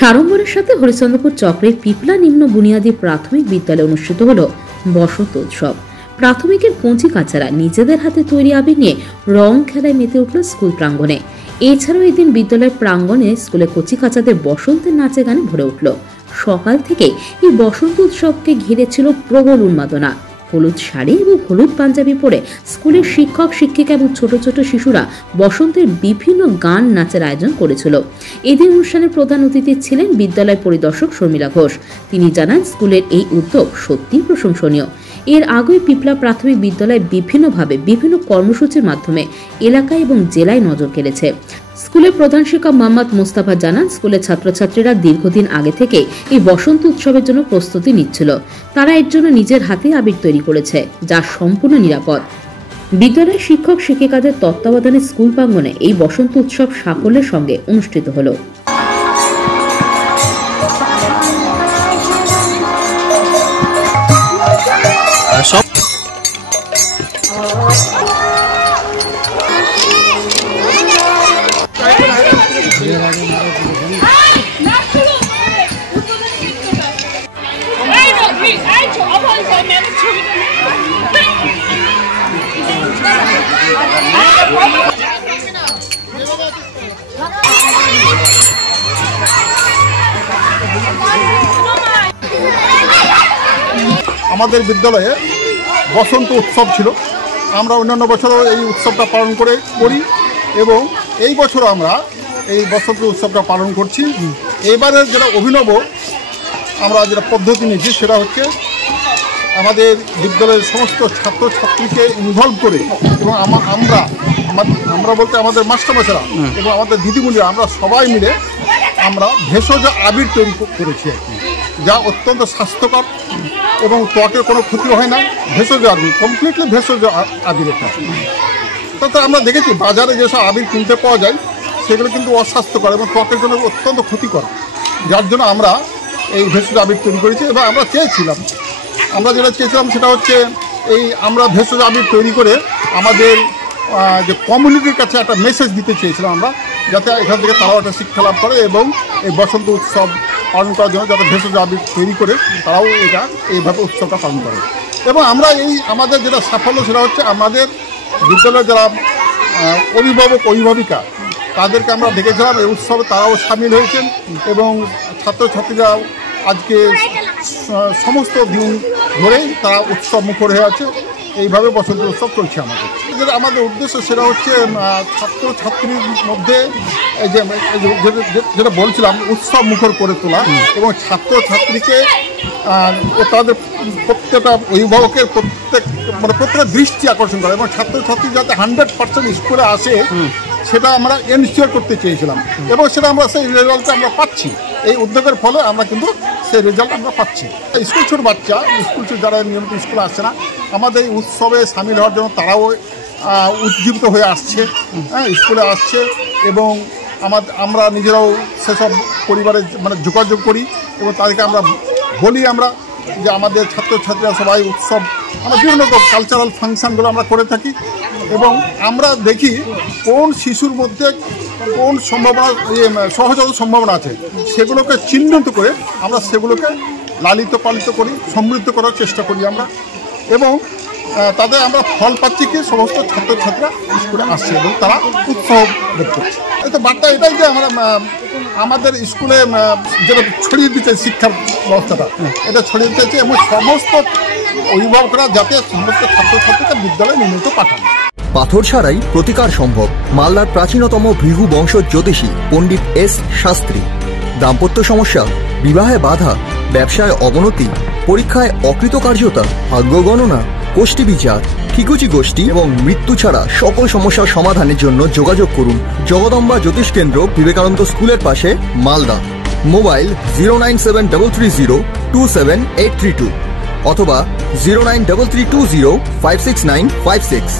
সাড়ম্বরের সাথে হরিশ্চন্দ্রপুর চক্রের পিপলা নিম্ন বুনিয়াদী প্রাথমিক বিদ্যালয়ে অনুষ্ঠিত হল বসন্ত উৎসব। প্রাথমিকের কঞ্চি কাচারা নিজেদের হাতে তৈরি আবির নিয়ে রং খেলায় মেতে উঠল স্কুল প্রাঙ্গণে। এছাড়াও এদিন বিদ্যালয়ের প্রাঙ্গণে স্কুলে কচি কাচাদের বসন্তের নাচে গানে ভরে উঠল। সকাল থেকেই এই বসন্ত উৎসবকে ঘিরে ছিল প্রবল উন্মাদনা। হলুদ শাড়ি এবং হলুদ পাঞ্জাবি পরে স্কুলের শিক্ষক শিক্ষিকা এবং ছোট ছোট শিশুরা বসন্তের বিভিন্ন গান নাচের আয়োজন করেছিল। এদিন অনুষ্ঠানের প্রধান অতিথি ছিলেন বিদ্যালয় পরিদর্শক শর্মিলা ঘোষ। তিনি জানান, স্কুলের এই উদ্যোগ সত্যিই প্রশংসনীয়। এর আগে পিপলা প্রাথমিক বিদ্যালয় বিভিন্নভাবে বিভিন্ন কর্মসূচির মাধ্যমে এলাকায় এবং জেলায় নজর কেড়েছে। স্কুলের প্রধান শিক্ষক মোহাম্মদ মুস্তাফা জানান, স্কুলের ছাত্রছাত্রীরা দীর্ঘদিন আগে থেকে এই বসন্ত উৎসবের জন্য প্রস্তুতি নিচ্ছিল। তারা এর জন্য নিজের হাতে আবির তৈরি করেছে, যা সম্পূর্ণ নিরাপদ। বিদ্যালয়ের শিক্ষক শিক্ষিকাদের তত্ত্বাবধানে স্কুল প্রাঙ্গণে এই বসন্ত উৎসব সাফল্যের সঙ্গে অনুষ্ঠিত হলো। আমাদের বিদ্যালয়ে বসন্ত উৎসব ছিল। আমরা অন্যান্য বছরও এই উৎসবটা পালন করি এবং এই বছরও আমরা এই বসন্ত উৎসবটা পালন করছি। এবারের যেটা অভিনব আমরা যেটা পদ্ধতি নিয়েছি সেটা হচ্ছে আমাদের বিদ্যালয়ের সমস্ত ছাত্রছাত্রীকে ইনভলভ করে এবং আমরা বলতে আমাদের মাস্টারমশাইরা এবং আমাদের দিদিমণিরা আমরা সবাই মিলে আমরা ভেষজ আবির তৈরি করেছি, যা অত্যন্ত স্বাস্থ্যকর এবং ত্বকের কোনো ক্ষতি হয় না। ভেষজ আবির, কমপ্লিটলি ভেষজ আবির এটা। তাতে আমরা দেখেছি বাজারে যেসব আবির কিনতে পাওয়া যায় সেগুলো কিন্তু অস্বাস্থ্যকর এবং ত্বকের জন্য অত্যন্ত ক্ষতিকর, যার জন্য আমরা এই ভেষজ আবির তৈরি করেছি। এবং আমরা যেটা চেয়েছিলাম সেটা হচ্ছে আমরা ভেষজ আবির তৈরি করে আমাদের যে কমিউনিটির কাছে একটা মেসেজ দিতে চেয়েছিলাম আমরা, যাতে এখান থেকে তারাও একটা শিক্ষা লাভ করে এবং এই বসন্ত উৎসব পালন করার জন্য যাতে ভেষজ আবির তৈরি করে তারাও এইভাবে উৎসবটা পালন করে। এবং আমরা আমাদের যেটা সাফল্য সেটা হচ্ছে আমাদের বিদ্যালয়ের যারা অভিভাবক অভিভাবিকা তাদেরকে আমরা দেখেছিলাম এই উৎসবে, তারাও সামিল হয়েছেন এবং ছাত্রছাত্রীরা আজকে সমস্ত দিন ধরেই তারা উৎসব মুখর হয়ে আছে। এইভাবে বসন্ত উৎসব চলছে আমাদের উদ্দেশ্য সেটা হচ্ছে ছাত্রছাত্রীর মধ্যে যেটা বলছিলাম উৎসব মুখর করে তোলা এবং ছাত্রছাত্রীকে তাদের প্রত্যেকটা অভিভাবকের প্রত্যেকটা দৃষ্টি আকর্ষণ করা এবং ছাত্রছাত্রী যাতে 100% স্কুলে আসে সেটা আমরা এনশিওর করতে চেয়েছিলাম এবং সেটা আমরা সেই রেজাল্টটা আমরা পাচ্ছি। এই উদ্যোগের ফলে আমরা কিন্তু সেই রেজাল্ট আমরা পাচ্ছি। স্কুল ছোট বাচ্চা যারা নিয়মিত স্কুলে আসছে না, আমাদের এই উৎসবে সামিল হওয়ার জন্য তারাও উজ্জীবিত হয়ে আসছে, স্কুলে আসছে এবং আমরা নিজেরাও সেসব পরিবারে যোগাযোগ করি এবং তাদেরকে আমরা বলি যে আমাদের ছাত্রছাত্রীরা সবাই উৎসব আমরা বিভিন্ন কালচারাল ফাংশনগুলো আমরা করে থাকি এবং আমরা দেখি কোন শিশুর মধ্যে কোন সহজাত সম্ভাবনা আছে সেগুলোকে চিহ্নিত করে আমরা সেগুলোকে লালিত পালিত করি, সমৃদ্ধ করার চেষ্টা করি আমরা এবং তাদের আমরা ফল পাচ্ছি কি সমস্ত ছাত্রছাত্রীরা স্কুলে আসছে এবং তারা উৎসাহ বোধ করছে। এই তো বার্তা এটাই যে আমাদের স্কুলে যেটা ছড়িয়ে দিতে শিক্ষার ব্যবস্থাটা এটা ছড়িয়ে দিতে এবং সমস্ত অভিভাবকরা যাতে সমস্ত ছাত্রছাত্রীকে বিদ্যালয়ে নিয়মিত পাঠান। পাথর ছাড়াই প্রতিকার সম্ভব। মালদার প্রাচীনতম ভৃগু বংশ জ্যোতিষী পণ্ডিত এস শাস্ত্রী। দাম্পত্য সমস্যা, বিবাহে বাধা, ব্যবসায় অবনতি, পরীক্ষায় অকৃতকার্যতা, ভাগ্য গণনা, গোষ্ঠী বিচার, ঠিকুচি গোষ্ঠী এবং মৃত্যু ছাড়া সকল সমস্যার সমাধানের জন্য যোগাযোগ করুন জগদম্বা জ্যোতিষ কেন্দ্র, বিবেকানন্দ স্কুলের পাশে, মালদা। মোবাইল 09733027832 অথবা 09332056956।